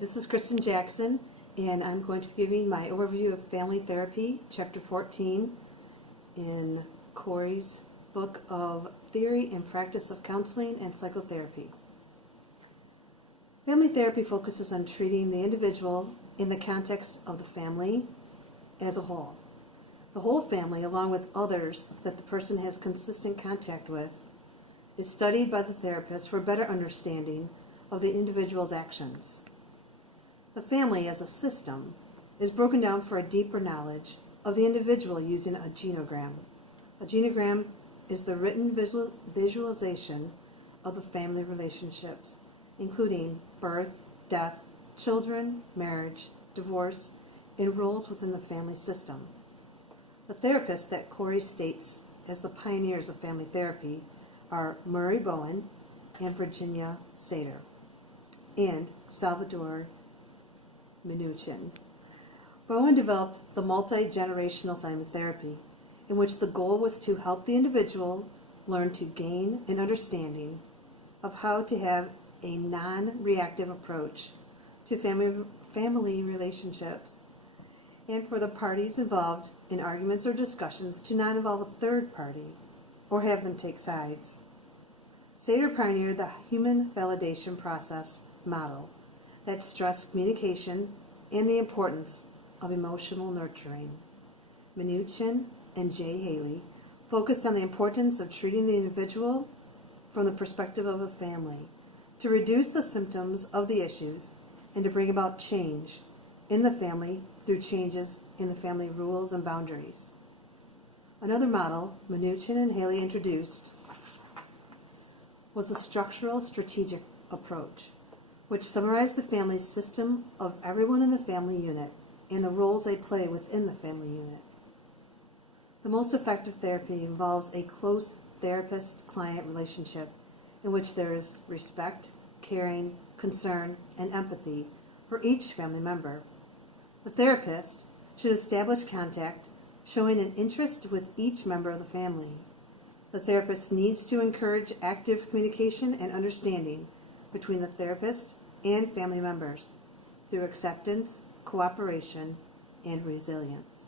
this is Kristen Jackson, and I'm going to be giving my overview of family therapy, chapter 14, in Corey's book of Theory and Practice of Counseling and Psychotherapy. Family therapy focuses on treating the individual in the context of the family as a whole. The whole family, along with others that the person has consistent contact with, is studied by the therapist for better understanding of the individual's actions. The family as a system is broken down for a deeper knowledge of the individual using a genogram. A genogram is the written visualization of the family relationships, including birth, death, children, marriage, divorce, and roles within the family system. The therapists that Corey states as the pioneers of family therapy are Murray Bowen and Virginia Sater, and Salvador Minuchin. Bowen developed the multi-generational family therapy, in which the goal was to help the individual learn to gain an understanding of how to have a non-reactive approach to family relationships, and for the parties involved in arguments or discussions to not involve a third party or have them take sides. Sater pioneered the human validation process model that stressed communication and the importance of emotional nurturing. Minuchin and Jay Haley focused on the importance of treating the individual from the perspective of a family to reduce the symptoms of the issues and to bring about change in the family through changes in the family rules and boundaries. Another model Minuchin and Haley introduced was the structural strategic approach, which summarized the family system of everyone in the family unit and the roles they play within the family unit. The most effective therapy involves a close therapist-client relationship in which there is respect, caring, concern, and empathy for each family member. The therapist should establish contact, showing an interest with each member of the family. The therapist needs to encourage active communication and understanding between the therapist and family members through acceptance, cooperation, and resilience.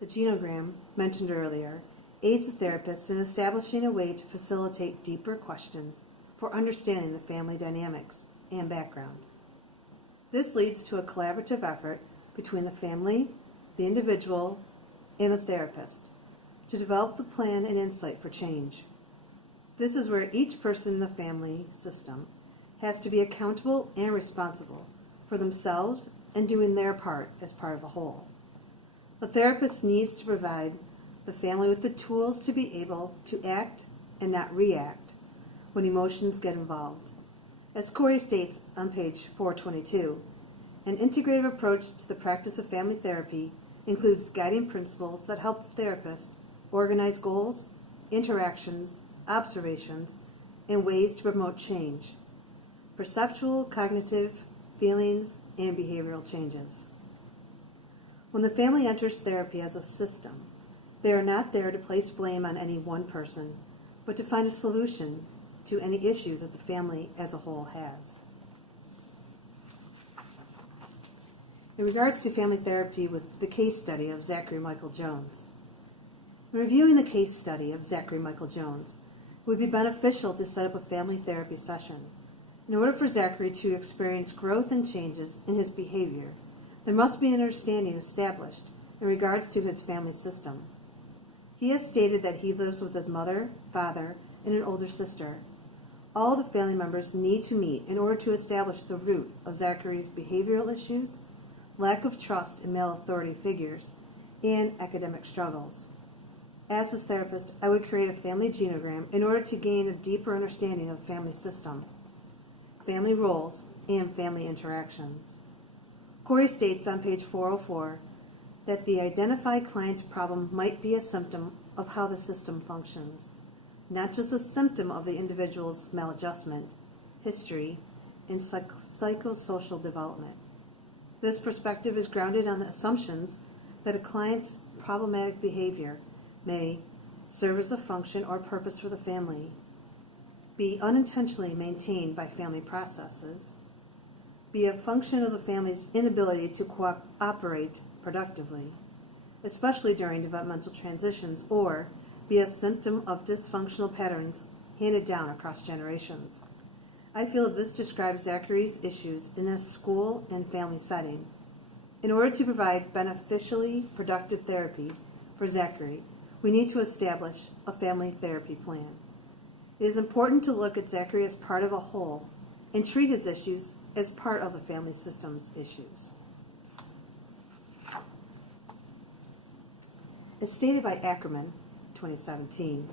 The genogram, mentioned earlier, aids the therapist in establishing a way to facilitate deeper questions for understanding the family dynamics and background. This leads to a collaborative effort between the family, the individual, and the therapist to develop the plan and insight for change. This is where each person in the family system has to be accountable and responsible for themselves and doing their part as part of a whole. The therapist needs to provide the family with the tools to be able to act and not react when emotions get involved. As Corey states on page 422, an integrative approach to the practice of family therapy includes guiding principles that help the therapist organize goals, interactions, observations, and ways to promote change, perceptual, cognitive, feelings, and behavioral changes. When the family enters therapy as a system, they are not there to place blame on any one person, but to find a solution to any issues that the family as a whole has. In regards to family therapy with the case study of Zachary Michael Jones, in reviewing the case study of Zachary Michael Jones, it would be beneficial to set up a family therapy session. In order for Zachary to experience growth and changes in his behavior, there must be an understanding established in regards to his family system. He has stated that he lives with his mother, father, and an older sister. All the family members need to meet in order to establish the root of Zachary's behavioral issues, lack of trust in male authority figures, and academic struggles. As his therapist, I would create a family genogram in order to gain a deeper understanding of the family system, family roles, and family interactions. Corey states on page 404 that the identified client's problem might be a symptom of how the system functions, not just a symptom of the individual's maladjustment, history, and psychosocial development. This perspective is grounded on the assumptions that a client's problematic behavior may serve as a function or purpose for the family, be unintentionally maintained by family processes, be a function of the family's inability to cooperate productively, especially during developmental transitions, or be a symptom of dysfunctional patterns handed down across generations. I feel that this describes Zachary's issues in a school and family setting. In order to provide beneficially productive therapy for Zachary, we need to establish a family therapy plan. It is important to look at Zachary as part of a whole and treat his issues as part of the family system's issues. As stated by Ackerman, 2017,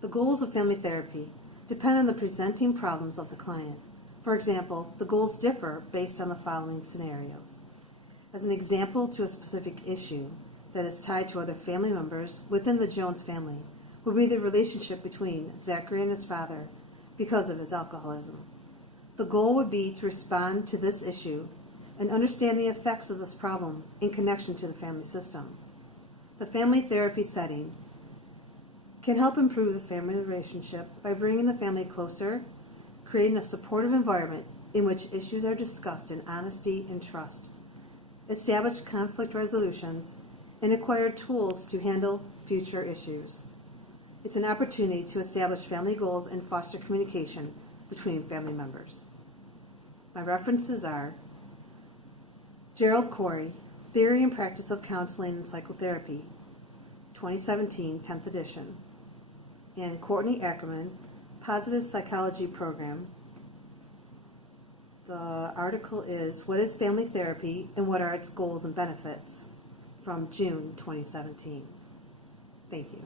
the goals of family therapy depend on the presenting problems of the client. For example, the goals differ based on the following scenarios. As an example to a specific issue that is tied to other family members within the Jones family would be the relationship between Zachary and his father because of his alcoholism. The goal would be to respond to this issue and understand the effects of this problem in connection to the family system. The family therapy setting can help improve the family relationship by bringing the family closer, creating a supportive environment in which issues are discussed in honesty and trust, establish conflict resolutions, and acquire tools to handle future issues. It's an opportunity to establish family goals and foster communication between family members. My references are Gerald Corey, Theory and Practice of Counseling and Psychotherapy, 2017, 10th edition, and Courtney Ackerman, Positive Psychology Program. The article is What is Family Therapy and What Are Its Goals and Benefits? From June 2017. Thank you.